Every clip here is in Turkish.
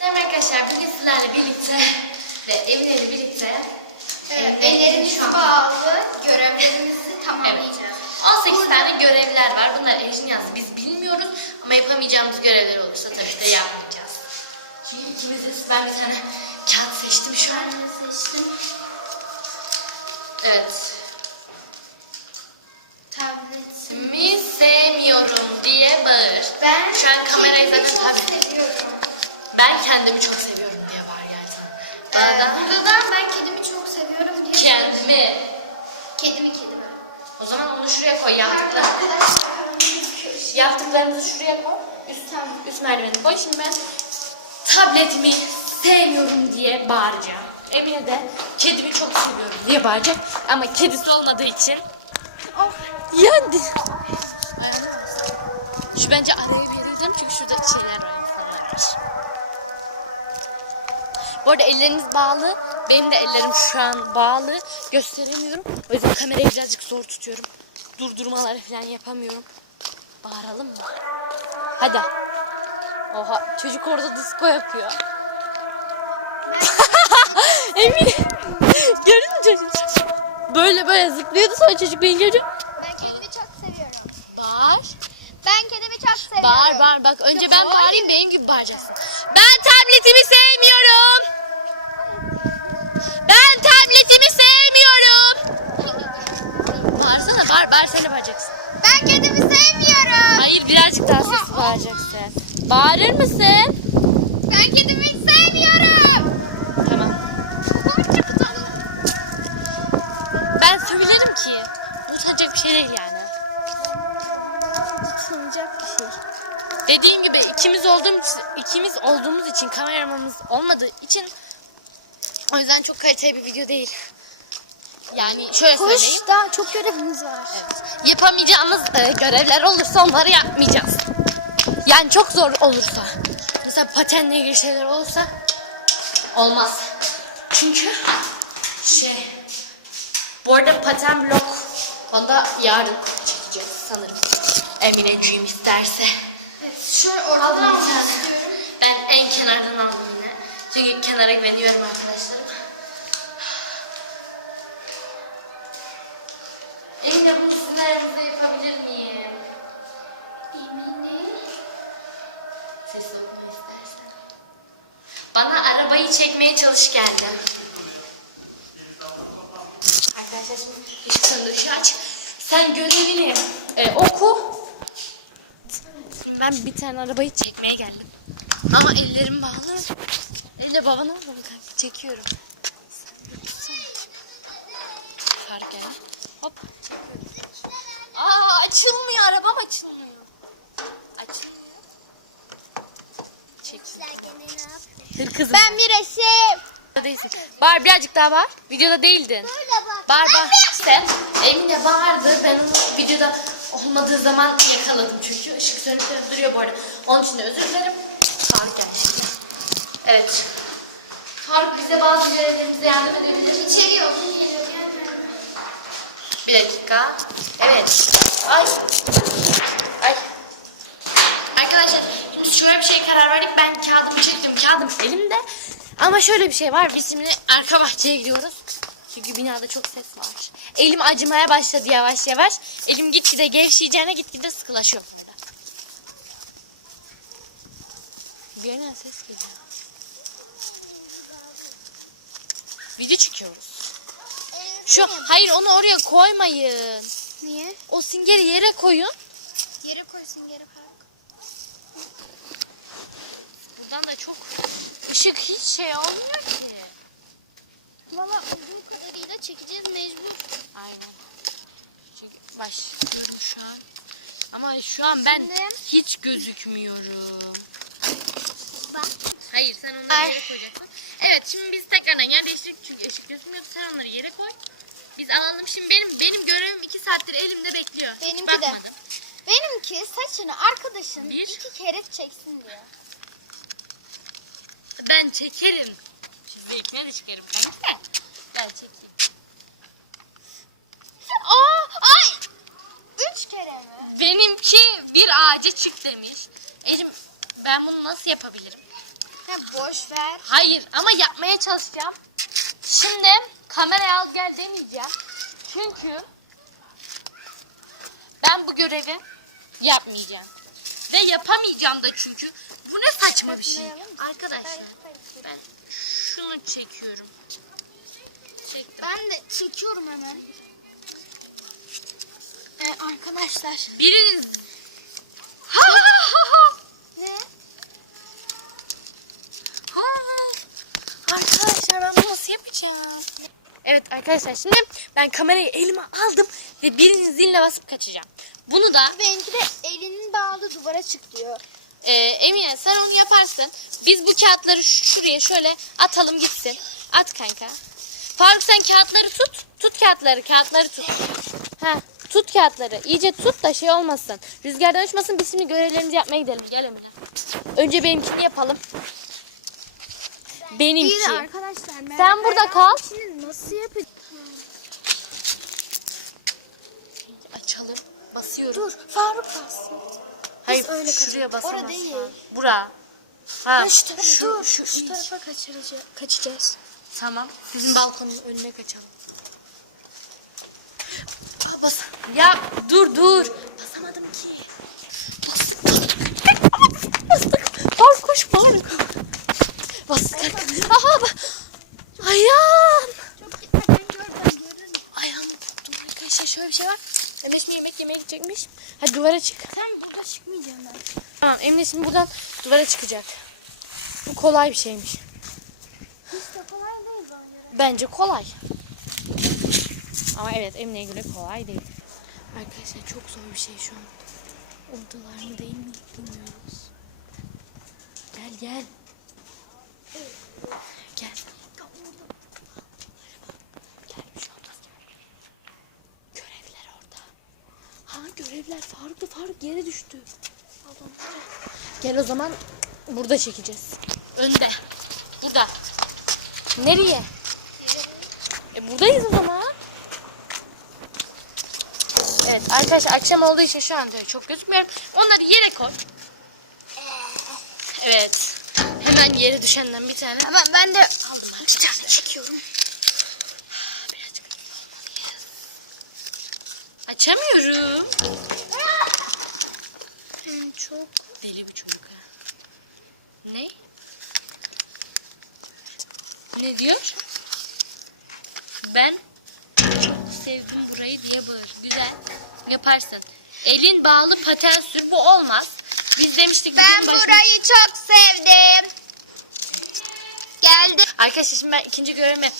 Merhaba arkadaşlar, bugün sizlerle birlikte ve Emine ile birlikte Evet, ellerimiz bağlı. Görevlerimizi tamamlayacağız. 18 tane görevler var. Bunlar Ejin yazdı. Biz bilmiyoruz ama yapamayacağımız görevler olursa tabii de yapmayacağız. Şimdi ikimiziz. Ben bir tane kağıt seçtim şu an. Seçtim. Evet. Tablet. Mi sevmiyorum diye bağır. Ben Şu an kamerayı zaten tabii. seviyorum. Ben kendimi çok seviyorum diye yani sana. Ee, Bana da ben kedimi çok seviyorum diye. kendimi. Kedimi kedimi. O zaman onu şuraya koy köşe. Yaptıklarınızı şuraya koy. Üst, üst merdiveni koy. Şimdi ben tabletimi sevmiyorum diye bağıracağım. Emine de kedimi çok seviyorum diye bağıracak. Ama kedisi olmadığı için Oh. yendi. Şu bence araya verelim çünkü şurada şeyler var, insanlar var. Bu arada elleriniz bağlı. Benim de ellerim şu an bağlı. Gösteremiyorum. O yüzden kamerayı birazcık zor tutuyorum. Durdurmaları falan yapamıyorum. Bağıralım mı? Hadi. Oha çocuk orada disco yapıyor. Emin. Gördün mü çocuğu? Böyle böyle zıplıyordu sonra çocuk beni görünce Ben kedimi çok seviyorum. bağır. Ben kedimi çok seviyorum. Bağır bağır bak önce ben bağırayım benim gibi bağıracaksın. Ben tabletimi sevmiyorum. Ben tabletimi sevmiyorum. Bağırsana bağır bağır sen de bağıracaksın. Ben kedimi sevmiyorum. Hayır birazcık daha sesli bağıracaksın. Bağırır mısın? Ben kedimi sevmiyorum. Tamam. Ben söylerim ki. Bu utanacak bir şey değil yani. Tutunacak bir şey. Dediğim gibi ikimiz olduğumuz ikimiz olduğumuz için kameramız olmadığı için o yüzden çok kaliteli bir video değil. Yani şöyle söyleyeyim. Hoş daha çok görevimiz var. Evet. Yapamayacağımız e, görevler olursa onları yapmayacağız. Yani çok zor olursa. Mesela patenle ilgili şeyler olursa olmaz. Çünkü şey bu arada paten blok onda yarın çekeceğiz sanırım. Emineciğim isterse. Şöyle ortadan almak istiyorum. Ben en kenardan aldım yine. Çünkü kenara güveniyorum arkadaşlarım. Emine bunu sizin yapabilir miyim? Emine. Ses olma istersen. Bana arabayı çekmeye çalış geldi. Arkadaşlar şimdi ışığı aç. Sen görevini e, oku. Ben bir tane arabayı çekmeye geldim. Ama ellerim bağlı. Elle babana mı kanka? Çekiyorum. Sen. Fark et. Hop. çekiyorum. Aa açılmıyor arabam açılmıyor. Aç. Çek. Kızım. Ben bir resim. değilsin. Bağır birazcık daha bağır. Videoda değildin. Böyle bak. Bağır bağır. Sen Emine bağırdı. Ben onu videoda olmadığı zaman yakaladım çünkü. ışık sönüp sönüp duruyor bu arada. Onun için de özür dilerim. Faruk şimdi. Evet. Faruk bize bazı görevlerimize yardım edebilir. İçeri geliyor. Bir dakika. Evet. Ay. Ay. Arkadaşlar şimdi şöyle bir şeye karar verdik. Ben kağıdımı çektim. Kağıdım elimde. Ama şöyle bir şey var. Biz şimdi arka bahçeye gidiyoruz. Çünkü binada çok ses var. Elim acımaya başladı yavaş yavaş. Elim gitgide gevşeyeceğine gitgide sıkılaşıyor. Bir yerden ses geliyor. Video çekiyoruz. Şu hayır onu oraya koymayın. Niye? O singeri yere koyun. Yere koysun yere park. Buradan da çok ışık hiç şey olmuyor ki. Valla olduğu kadarıyla çekeceğiz mecbur. Aynen. Çünkü başlıyorum şu an. Ama şu an ben Şimdi- hiç gözükmüyorum. Bak. Hayır sen onları Ay. yere koyacaksın. Evet şimdi biz tekrardan yer değiştirdik çünkü ışık gözükmüyordu. Sen onları yere koy. Biz alalım. Şimdi benim benim görevim iki saattir elimde bekliyor. Hiç Benimki de. bakmadım. Benimki saçını arkadaşın Bir. iki kere çeksin diyor. Ben çekerim. Zevkine de çekerim kanka. Gel çekeyim. Aa, ay! Üç kere mi? Benimki bir ağaca çık demiş. Elim ben bunu nasıl yapabilirim? Ha, boş ver. Hayır ama yapmaya çalışacağım. Şimdi kamerayı al gel demeyeceğim. Çünkü ben bu görevi yapmayacağım. Ve yapamayacağım da çünkü. Bu ne saçma bir şey. Arkadaşlar ben şunu çekiyorum. Çektim. Ben de çekiyorum hemen. Ee, arkadaşlar. Biriniz Ne? Arkadaşlar ben bunu nasıl yapacağım? Evet arkadaşlar şimdi ben kamerayı elime aldım ve birinin ziline basıp kaçacağım. Bunu da Benimki de elinin bağlı duvara çık diyor. E, Emine sen onu yaparsın. Biz bu kağıtları şuraya şöyle atalım gitsin. At kanka. Faruk sen kağıtları tut. Tut kağıtları, kağıtları tut. Ha, tut kağıtları. İyice tut da şey olmasın. Rüzgardan uçmasın. Biz şimdi görevlerimizi yapmaya gidelim. Gel Emine. Önce benimkini yapalım. Benimki. İyi de arkadaşlar. Sen burada kal. Şimdi nasıl yapacağız? Açalım. Basıyorum. Dur Faruk bassın. Hayır öyle şuraya kaçalım. basamazsın. Orada değil. Bura. Ha, Ha, şu tarafa dur. şu, Şu, tarafa kaçıracağız. Kaçacağız. Tamam. Bizim balkonun önüne kaçalım. Aa, bas. Ya dur dur. Basamadım ki. Faruk koş Faruk. Bastık. Aha. ba- Ayağım. Çok ben gör ben görürüm. Ayağımı tuttum arkadaşlar. Şöyle bir şey var. Emre şimdi yemek yemeye gidecekmiş. Hadi duvara çık. Sen burada çıkmayacaksın ben. Tamam Emre şimdi buradan duvara çıkacak. Bu kolay bir şeymiş. Hiç de kolay değil göre. Bence kolay. Ama evet Emine'ye göre kolay değil. Arkadaşlar çok zor bir şey şu an. Oradalar mı değil mi bilmiyoruz. Gel. Gel. Gel bir şey olmaz gel. Görevler orada. Ha görevler Faruk da Faruk yere düştü. Gel o zaman burada çekeceğiz. Önde. Burada. Nereye? E buradayız o zaman. Evet arkadaşlar akşam olduğu için şu anda çok gözükmüyor. Onları yere koy. Evet. Hemen yere düşenden bir tane Ben, ben de aldım. bir tane çekiyorum. Açamıyorum. Hmm, çok. Deli bir çocuk. Ne? Ne diyor? Ben sevdim burayı diye bağır. Güzel. Yaparsın. Elin bağlı paten sür. Bu olmaz. Biz demiştik. Ben başında- burayı çok sevdim. Geldim. Arkadaşlar şimdi ben ikinci görevimi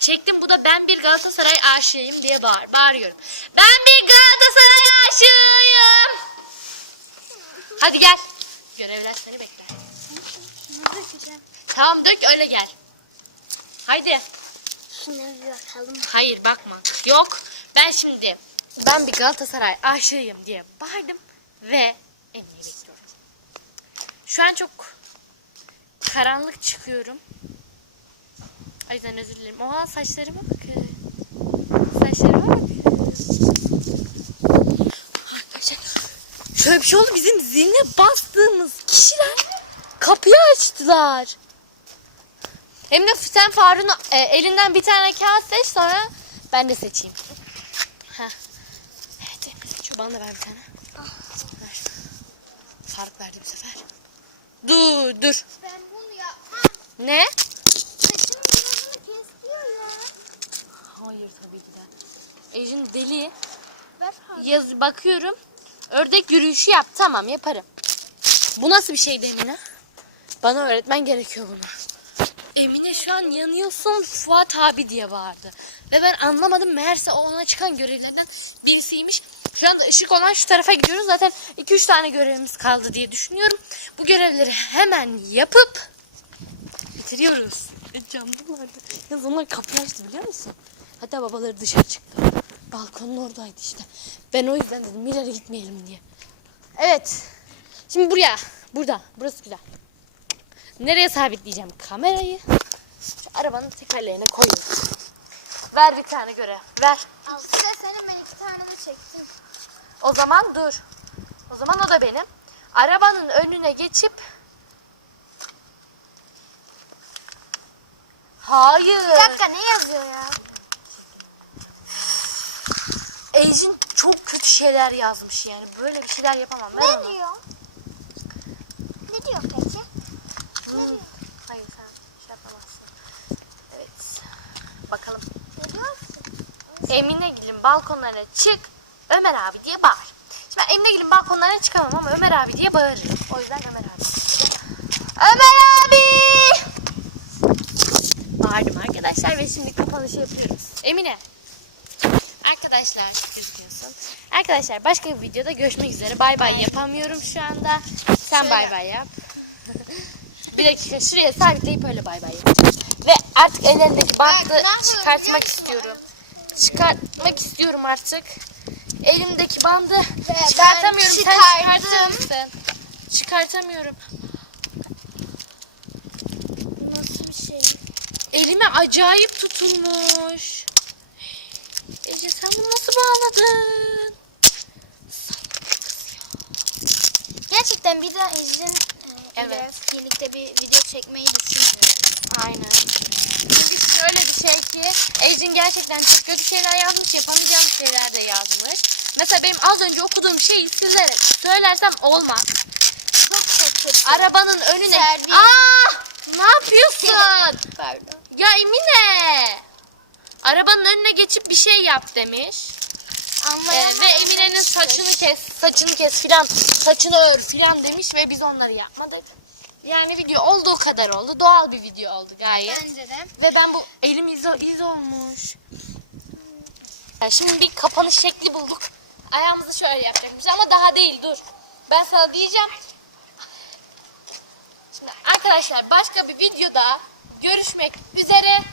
çektim. Bu da ben bir Galatasaray aşığıyım diye bağır, bağırıyorum. Ben bir Galatasaray aşığıyım. Hadi gel. Görevler seni bekler. Şunu dökeceğim. Tamam dök öyle gel. Haydi. Şuna bir bakalım. Hayır bakma. Yok. Ben şimdi ben bir Galatasaray aşığıyım diye bağırdım ve Emine'yi bekliyorum. Şu an çok karanlık çıkıyorum. O yüzden özür dilerim. Oha saçlarıma bakın. Saçlarıma bakın. Arkadaşlar şöyle bir şey oldu. Bizim ziline bastığımız kişiler kapıyı açtılar. Hem de sen Faruk'un e, elinden bir tane kağıt seç sonra ben de seçeyim. Heh. Evet Emre. Bana da ver bir tane. Ver. Faruk verdi bu sefer. Dur dur. Ben bunu yapmam. Ne? Saçımın birazını kesiyor ya. Hayır tabii ki de. Ejin deli. Ver Faruk. Yaz bakıyorum. Ördek yürüyüşü yap. Tamam yaparım. Bu nasıl bir şeydi Emine? Bana öğretmen gerekiyor bunu. Emine şu an yanıyorsun Fuat abi diye bağırdı. Ve ben anlamadım meğerse o ona çıkan görevlerden birisiymiş. Şu anda ışık olan şu tarafa gidiyoruz. Zaten 2-3 tane görevimiz kaldı diye düşünüyorum. Bu görevleri hemen yapıp bitiriyoruz. E, Camdalardı. Yalnız onlar kapıyı açtı biliyor musun? Hatta babaları dışarı çıktı. Balkonun oradaydı işte. Ben o yüzden dedim ileri gitmeyelim diye. Evet. Şimdi buraya. Burada. Burası güzel. Nereye sabitleyeceğim kamerayı? Şu arabanın tekerleğine koyuyorum. Ver bir tane göre. Ver. Al size senin ben iki tane çektim. O zaman dur. O zaman o da benim. Arabanın önüne geçip Hayır. Bir dakika ne yazıyor ya? Ejin çok kötü şeyler yazmış yani. Böyle bir şeyler yapamam. Ben Ne ona- diyor? Ne diyor peki? Hmm, Hayır sen şey yapamazsın. Evet. Bakalım. Ne diyor? Emine Gül'ün balkonlarına çık. Ömer abi diye bağır. Şimdi ben Emine Gül'ün balkonlarına çıkamam ama Ömer abi diye bağırırım. O yüzden Ömer abi. Ömer abi! Bağırdım arkadaşlar ve şimdi kapanışı yapıyoruz. Emine. Arkadaşlar gözüküyorsun. Arkadaşlar başka bir videoda görüşmek üzere. Bay bay yapamıyorum şu anda. Sen bay bay yap. bir dakika şuraya sabitleyip öyle bay bay yapacağım. Ve artık ellerindeki bantı çıkartmak istiyorum. Çıkartmak istiyorum artık. Elimdeki bandı çıkartamıyorum. Sen çıkardım. çıkartır mısın? Çıkartamıyorum. Nasıl bir şey? Elime acayip tutulmuş. Ece sen bunu nasıl bağladın? Gerçekten bir daha izin e, Evet. birlikte bir video çekmeyi düşünüyorum. Aynen. Çünkü şöyle bir şey ki Ecin gerçekten çok kötü şeyler yazmış, yapamayacağım şeyler de yazmış. Mesela benim az önce okuduğum şeyi silerim. Söylersem olmaz. Çok çok kötü. Arabanın önüne... Servis. Aa! Ne yapıyorsun? Pardon. ya Emine! Arabanın önüne geçip bir şey yap demiş. Ee, Anlayamadım. ve Emine'nin saçını kes, saçını kes filan, saçını ör filan demiş ve biz onları yapmadık. Yani video olduğu kadar oldu. Doğal bir video oldu gayet. Bence de. Ve ben bu elim iz, iz olmuş. Yani şimdi bir kapanış şekli bulduk. Ayağımızı şöyle yapacakmış ama daha değil dur. Ben sana diyeceğim. Şimdi arkadaşlar başka bir videoda görüşmek üzere.